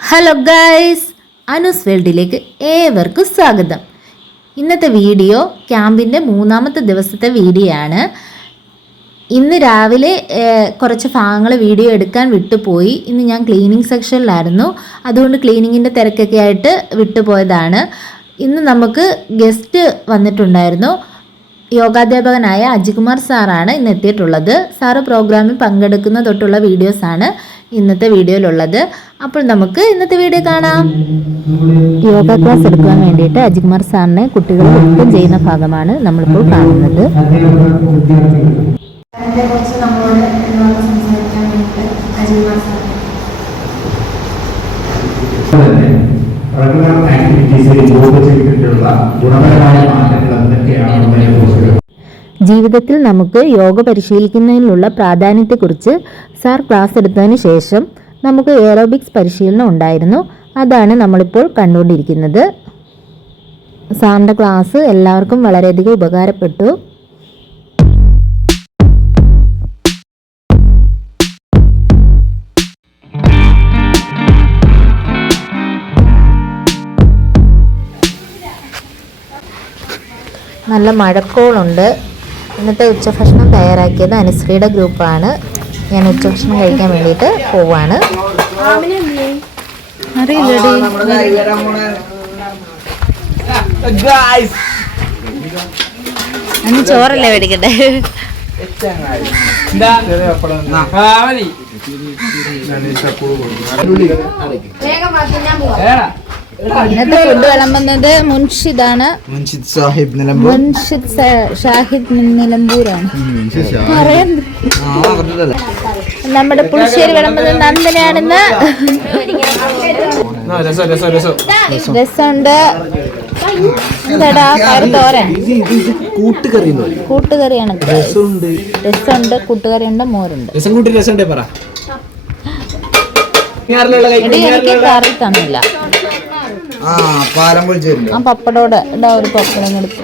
Hello guys, Anu's വേൾഡിലേക്ക് ഏവർക്കും സ്വാഗതം. ഇന്നത്തെ വീഡിയോ ക്യാമ്പിൻ്റെ 3-ാമത്തെ ദിവസത്തെ വീഡിയോ ആണ്. ഇന്ന് രാവിലെ കുറച്ച് ഭാഗങ്ങൾ വീഡിയോ എടുക്കാൻ വിട്ടുപോയി. ഇന്ന് ഞാൻ ക്ലീനിങ് സെക്ഷനിലായിരുന്നു, അതുകൊണ്ട് ക്ലീനിങ്ങിൻ്റെ തിരക്കൊക്കെ ആയിട്ട് വിട്ടുപോയതാണ്. ഇന്ന് നമുക്ക് ഗസ്റ്റ് വന്നിട്ടുണ്ടായിരുന്നു. യോഗാധ്യാപകനായ അജികുമാർ സാറാണ് ഇന്ന് എത്തിയിട്ടുള്ളത്. സാറ് പ്രോഗ്രാമിൽ പങ്കെടുക്കുന്ന തൊട്ടുള്ള വീഡിയോസാണ് ഇന്നത്തെ വീഡിയോയിലുള്ളത്. അപ്പോൾ നമുക്ക് ഇന്നത്തെ വീഡിയോ കാണാം. യോഗ ക്ലാസ് എടുക്കാൻ വേണ്ടിയിട്ട് അജികുമാർ സാറിനെ കുട്ടികൾ നൃത്തം ചെയ്യുന്ന ഭാഗമാണ് നമ്മളിപ്പോൾ കാണുന്നത്. ജീവിതത്തിൽ നമുക്ക് യോഗ പരിശീലിക്കുന്നതിനുള്ള പ്രാധാന്യത്തെക്കുറിച്ച് സാർ ക്ലാസ് എടുത്തതിന് ശേഷം നമുക്ക് എയറോബിക്സ് പരിശീലനം ഉണ്ടായിരുന്നു. അതാണ് നമ്മളിപ്പോൾ കണ്ടുകൊണ്ടിരിക്കുന്നത്. സാറിൻ്റെ ക്ലാസ് എല്ലാവർക്കും വളരെയധികം ഉപകാരപ്പെട്ടു. നല്ല മഴക്കോളുണ്ട്. ഇന്നത്തെ ഉച്ചഭക്ഷണം തയ്യാറാക്കിയത് അനുശ്രീയുടെ ഗ്രൂപ്പാണ്. ഞാൻ ഉച്ചഭക്ഷണം കഴിക്കാൻ വേണ്ടിയിട്ട് പോവാണ്. അന്ന് ചോറല്ലേ മേടിക്കട്ടെ. ഇന്നത്തെ ഫുഡ് വിളമ്പുന്നത് മുൻഷിദാണ്. മുൻഷിദ് ഷാഹിദ് നിലമ്പൂരാണ്. നമ്മുടെ പുളിശ്ശേരി വിളമ്പുന്നത് നന്ദനയാണെന്ന്. രസമുണ്ട്. എന്താടാ തോരൻ കൂട്ടുകറിയാണ്. രസമുണ്ട്, കൂട്ടുകറിയുണ്ട്, മോരുണ്ട്. എനിക്ക് കറി തന്നില്ല. ആ പപ്പടോടെ ഇടാ, ഒരു പപ്പടം എടുത്തു.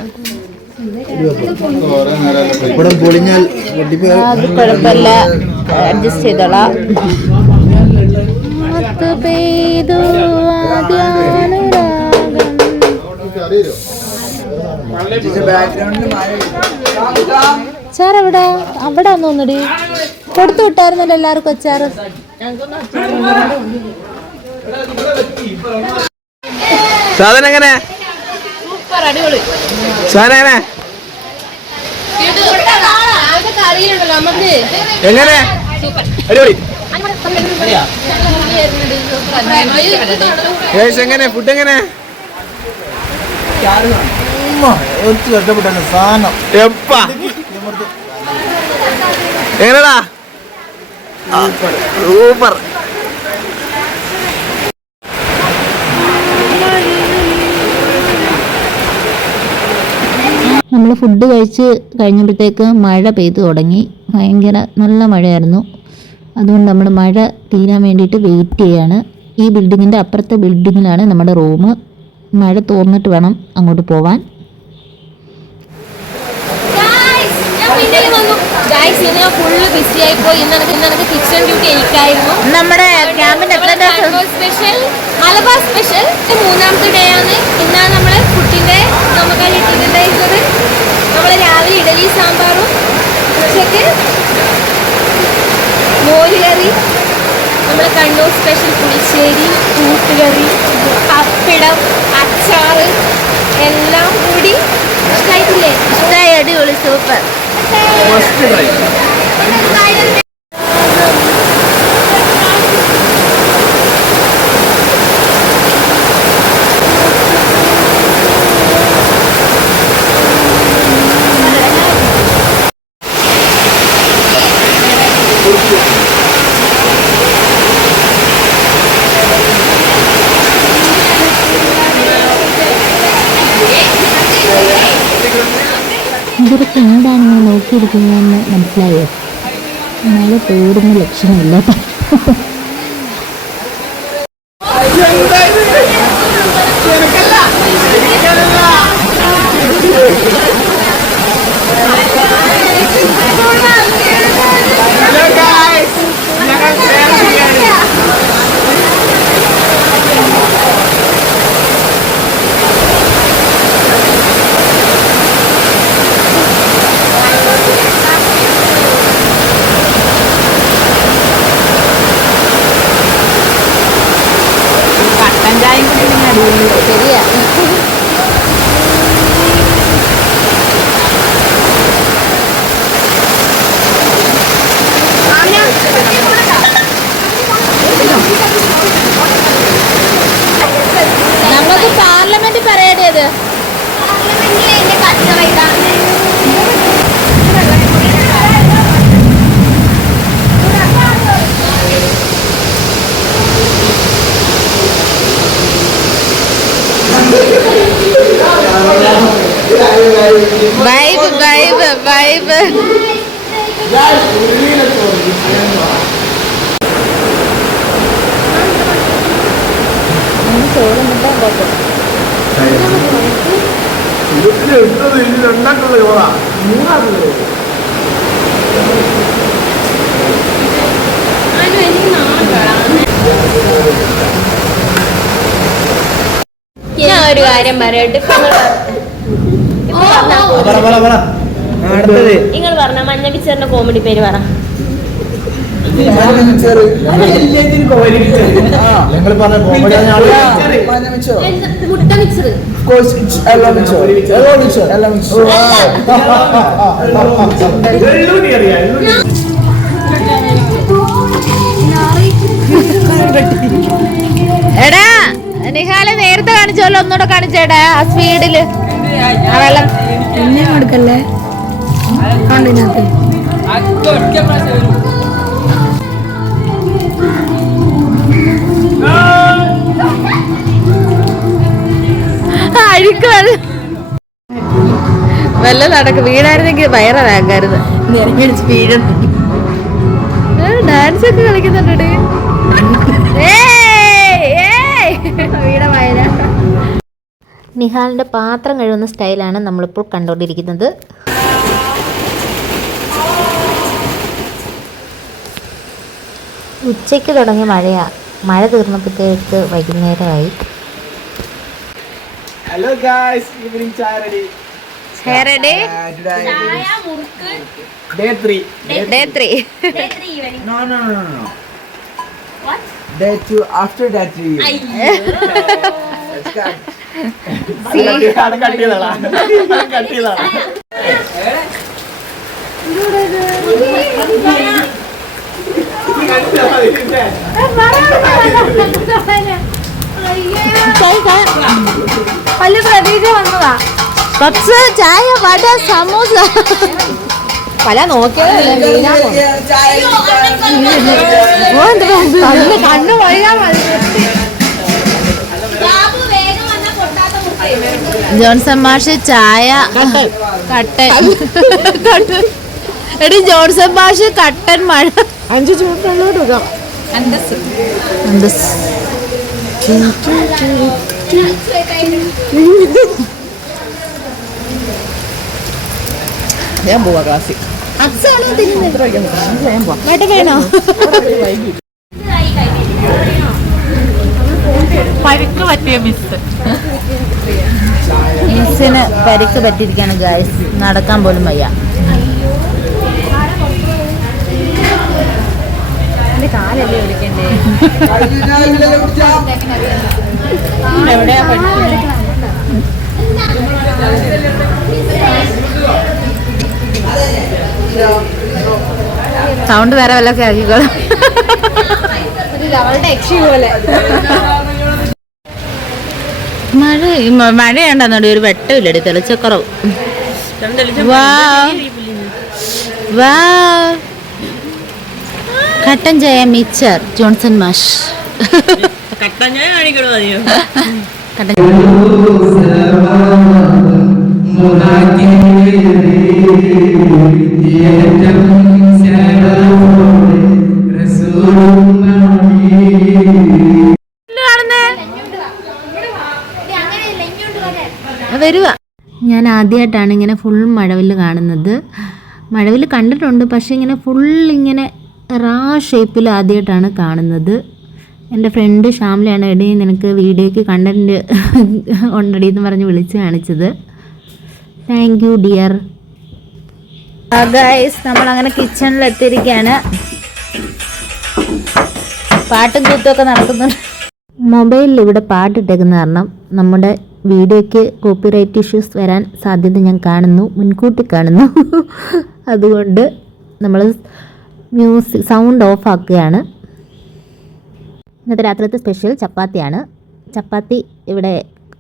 അത് കുഴപ്പമില്ല, അഡ്ജസ്റ്റ് ചെയ്തോളാം. അച്ചാർ എവിടെ? അവിടെ തോന്നടി കൊടുത്തു വിട്ടായിരുന്നല്ലോ എല്ലാവർക്കും അച്ചാറ്. സാധനം എങ്ങനെ? സാധനം എങ്ങനെ? എങ്ങനെ? അടിപൊളി. എങ്ങനെ ഫുഡ് എങ്ങനെ? എങ്ങനെടാ? സൂപ്പർ. നമ്മൾ ഫുഡ് കഴിച്ച് കഴിഞ്ഞപ്പോഴത്തേക്ക് മഴ പെയ്തു തുടങ്ങി. ഭയങ്കര നല്ല മഴയായിരുന്നു. അതുകൊണ്ട് നമ്മൾ മഴ തീരാൻ വേണ്ടിയിട്ട് വെയിറ്റ് ചെയ്യാണ്. ഈ ബിൽഡിങ്ങിൻ്റെ അപ്പുറത്തെ ബിൽഡിങ്ങിലാണ് നമ്മുടെ റൂം. മഴ തോർന്നിട്ട് വേണം അങ്ങോട്ട് പോവാൻ. നമ്മുടെ ക്യാമ്പിന്റെ സ്പെഷ്യൽ മലബാർ സ്പെഷ്യൽ 3-ാമത്തെ ഡേ ആണ്. ഇന്നാണ് നമ്മള് ഫുഡിന്റെ നമുക്ക് ഇട്ടിട്ടുണ്ടായിരുന്നത്. നമ്മള് രാവിലെ ഇഡലി സാമ്പാറും, ഉച്ചക്ക് മോരുകറി, നമ്മള് കണ്ണൂർ സ്പെഷ്യൽ പുളിശ്ശേരി, കൂട്ടുകറി, പപ്പടം, അച്ചാറ് എല്ലാം കൂടി. ഇഷ്ടായിട്ടില്ലേ? ഇഷ്ടായി. അടിപൊളി, സൂപ്പർ. ഇവരൊക്കെ എന്താണ് ഇങ്ങനെ നോക്കിയിരിക്കുന്നതെന്ന് മനസ്സിലായോ? മഴ തോടുന്ന ലക്ഷണമില്ല. ശരിയാ. നമുക്ക് പാർലമെന്റ് പരേഡ് ചെയ്ത് വൈബ് വൈബ് വൈബ്. ഞാൻ ഒരു കാര്യം പറയട്ടെ. നിങ്ങൾ പറഞ്ഞ മഞ്ഞ പിക്ചറിന്റെ കോമഡി പേര് പറ. മുട്ട മിക്സർ. എടാ നിഹാല് നേരത്തെ കാണിച്ചോല്ലോ, ഒന്നുകൂടെ കാണിച്ചേടാ ആ സ്പീഡില്. ആ വെള്ളം പിന്നെ കൊടുക്കല്ലേ കണ്ടിനകത്ത് അഴുക്ക് വല്ല നടക്കും. വീടായിരുന്നെങ്കിൽ വയറാകാരുത്. ഡാൻസ് ഒക്കെ കളിക്കുന്നുണ്ട്. നിഹാലിന്റെ പാത്രം കഴുകുന്ന സ്റ്റൈലാണ് നമ്മളിപ്പോൾ കണ്ടുകൊണ്ടിരിക്കുന്നത്. ഉച്ചയ്ക്ക് തുടങ്ങിയ മഴയാ. മഴ തീർന്നപ്പോഴത്തേക്ക് വൈകുന്നേരമായി. ഹലോ ഗായ്സ്, ഈവനിംഗ് ചായ ready. Day 3. No. What? Day 2 after that 3. വലിയ പ്രതീക്ഷ വന്നതാ. പപ്സ്, ചായ, വട, സമൂസ പല നോക്കിയതല്ലേ. കണ്ണു പോയാൽ ജോൺസൺ മാഷ് ചായ കട്ടൻ. എടി ജോൺസൺ മാഷ് കട്ടൻ മഴ 5 ചൂട്ടിലോട്ട് വെക്കാം. ഞാൻ പോവാ ക്ലാസ്സിൽ. വേണോ? പരിക്ക് പറ്റിയ മിസ്സിന് പരിക്ക് പറ്റിയിരിക്കാണ് ഗായ്സ്. നടക്കാൻ പോലും വയ്യ. കാലല്ലേ വിളിക്കണ്ടേ? എവിടെയാ പഠിക്കുന്നത്? സൗണ്ട് വേറെ വല്ലതൊക്കെ ആക്കിക്കോളും. അവളുടെ എക്സി പോലെ മഴയുണ്ടെന്നോടി ഒരു വെട്ടമില്ലടി, തെളിച്ചക്കുറവ്. കട്ടൻ ചായ, മിച്ചർ, ജോൺസൺ മാഷ്. കട്ടൻ വരുക. ഞാൻ ആദ്യമായിട്ടാണ് ഇങ്ങനെ ഫുൾ മഴവില്ല് കാണുന്നത്. മഴവില്ല് കണ്ടിട്ടുണ്ട്, പക്ഷേ ഇങ്ങനെ ഫുൾ ഇങ്ങനെ റാ ഷേപ്പിൽ ആദ്യമായിട്ടാണ് കാണുന്നത്. എൻ്റെ ഫ്രണ്ട് ഷാമിലാണ് എടി നിനക്ക് വീഡിയോയ്ക്ക് കണ്ടൻറ്റ് ഉണ്ടടി എന്ന് പറഞ്ഞ് വിളിച്ച് കാണിച്ചത്. Thank you dear. ഗൈസ്, നമ്മളങ്ങനെ കിച്ചണിൽ എത്തിയിരിക്കുകയാണ്. പാട്ടും കൂത്തുമൊക്കെ നടക്കുന്നുണ്ട്. മൊബൈലിൽ ഇവിടെ പാട്ടിട്ടേക്കുന്ന കാരണം നമ്മുടെ വീഡിയോയ്ക്ക് കോപ്പിറൈറ്റ് ഇഷ്യൂസ് വരാൻ സാധ്യത ഞാൻ മുൻകൂട്ടി കാണുന്നു. അതുകൊണ്ട് നമ്മൾ സൗണ്ട് ഓഫ് ആക്കുകയാണ്. ഇന്നത്തെ രാത്രിയത്തെ സ്പെഷ്യൽ ചപ്പാത്തിയാണ്. ചപ്പാത്തി ഇവിടെ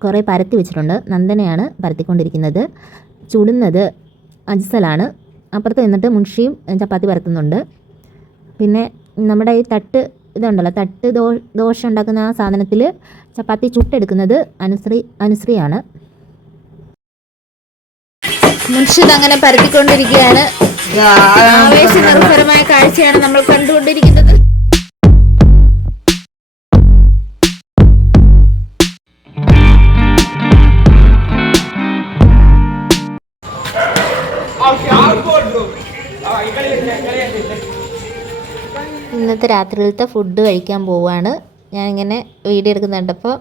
കുറേ പരത്തി വെച്ചിട്ടുണ്ട്. നന്ദനയാണ് പരത്തിക്കൊണ്ടിരിക്കുന്നത്. ചുടുന്നത് അജ്സലാണ്. അപ്പുറത്ത് നിന്നിട്ട് മുൻഷിയും ചപ്പാത്തി പരത്തുന്നുണ്ട്. പിന്നെ നമ്മുടെ ഈ ഇതുണ്ടല്ലോ, ദോശ ഉണ്ടാക്കുന്ന ആ സാധനത്തിൽ ചപ്പാത്തി ചുട്ടെടുക്കുന്നത് അനുശ്രീയാണ്. മുൻഷിദ് അങ്ങനെ പരത്തിക്കൊണ്ടിരിക്കുകയാണ്. ആവേശനിർഭരമായ കാഴ്ചയാണ് നമ്മൾ കണ്ടുകൊണ്ടിരിക്കുന്നത്. ഇന്നത്തെ രാത്രിയിലത്തെ ഫുഡ് കഴിക്കാൻ പോവുകയാണ്. ഞാനിങ്ങനെ വീഡിയോ എടുക്കുന്ന കണ്ടപ്പോൾ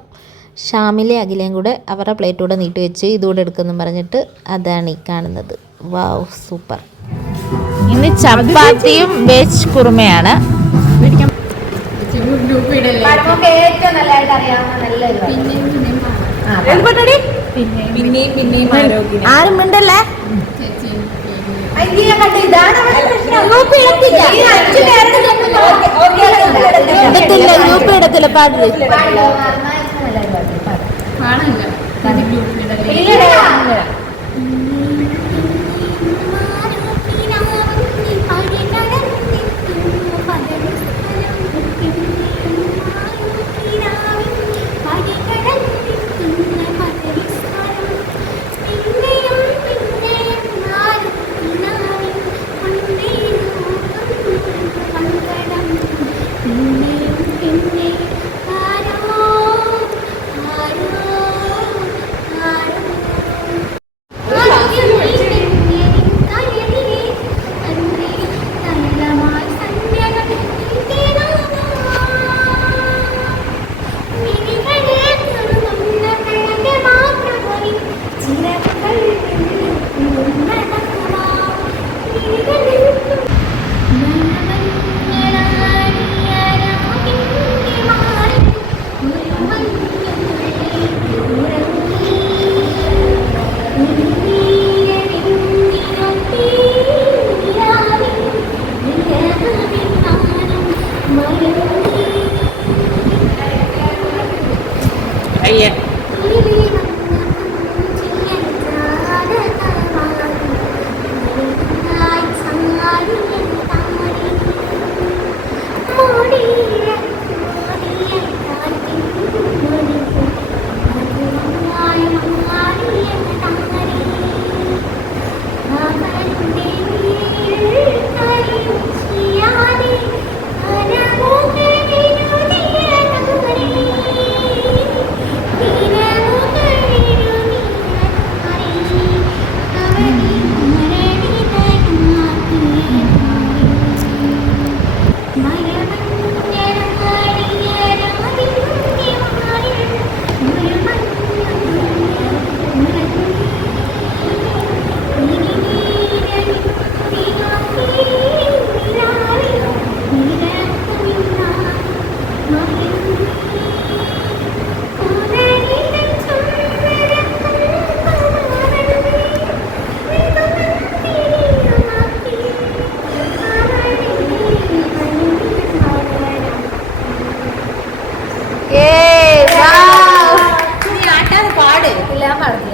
ഷാമിലെ അഖിലയും കൂടെ അവരുടെ പ്ലേറ്റ് കൂടെ നീട്ടി വെച്ച് ഇതുകൂടെ എടുക്കുമെന്ന് പറഞ്ഞിട്ട് അതാണ് ഈ കാണുന്നത്. വാവ്, സൂപ്പർ. ഇന്ന് ചപ്പാത്തിയും വെജ് കുറുമയാണ്. ഏറ്റവും നല്ലതായിട്ട് അറിയാവുന്ന ആരും മിണ്ടല്ലേ. ഗ്രൂപ്പ് ഇടത്തില്ല പാട്ട്.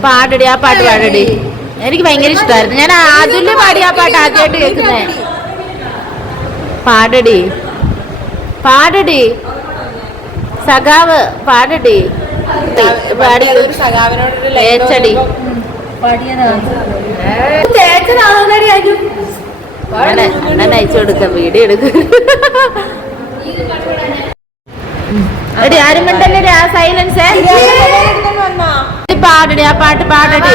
പാടടി, ആ പാട്ട് പാടടി. എനിക്ക് ഭയങ്കര ഇഷ്ടമായിരുന്നു. ഞാൻ അതുല്യ പാടി ആ പാട്ട് ആദ്യമായിട്ട് കേൾക്കുന്നേ. പാടടി പാടടി സഖാവ്, പാടടി പാടി തേച്ചടി. അണ്ണൻ അയച്ചു കൊടുക്കാം, വീഡിയോ എടുക്ക. എടി ആരും മിണ്ടല്ലേ, ആ സൈലൻസ്. പാടടി, ആ പാട്ട് പാടടി.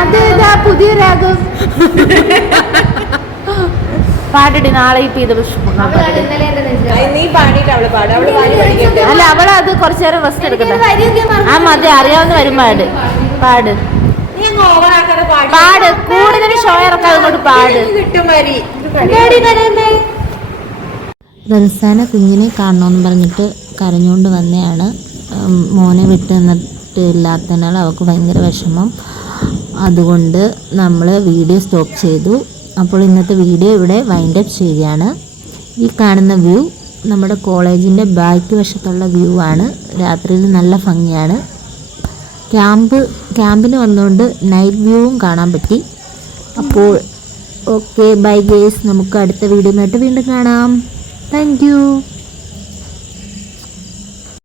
അതേതാ പുതിയ രാഗം? പാടടി. നാളെ ഇപ്പൊ ഇത് അല്ല, അവളത് കുറച്ചു നേരം റെസ്റ്റ് എടുക്കട്ടെ. ആ മതി, അറിയാവുന്ന വരും പാട് പാട്. പാട് കൂടുതൽ ഷോ ഇറക്കാതെ കൊണ്ട് പാട്. റംസാന കുഞ്ഞിനെ കാണണമെന്ന് പറഞ്ഞിട്ട് കരഞ്ഞുകൊണ്ട് വന്നതാണ്. മോനെ വിട്ട് നിന്നിട്ടില്ലാത്തതിനാൽ അവൾക്ക് ഭയങ്കര വിഷമം. അതുകൊണ്ട് നമ്മൾ വീഡിയോ സ്റ്റോപ്പ് ചെയ്തു. അപ്പോൾ ഇന്നത്തെ വീഡിയോ ഇവിടെ വൈൻഡ് അപ്പ് ചെയ്യുകയാണ്. ഈ കാണുന്ന വ്യൂ നമ്മുടെ കോളേജിൻ്റെ ബാക്ക് വശത്തുള്ള വ്യൂ ആണ്. രാത്രിയിൽ നല്ല ഭംഗിയാണ്. ക്യാമ്പിന് വന്നുകൊണ്ട് നൈറ്റ് വ്യൂവും കാണാൻ പറ്റി. അപ്പോൾ ഓക്കെ ബൈ ഗേസ്, നമുക്ക് അടുത്ത വീഡിയോയുമായിട്ട് വീണ്ടും കാണാം. Thank you.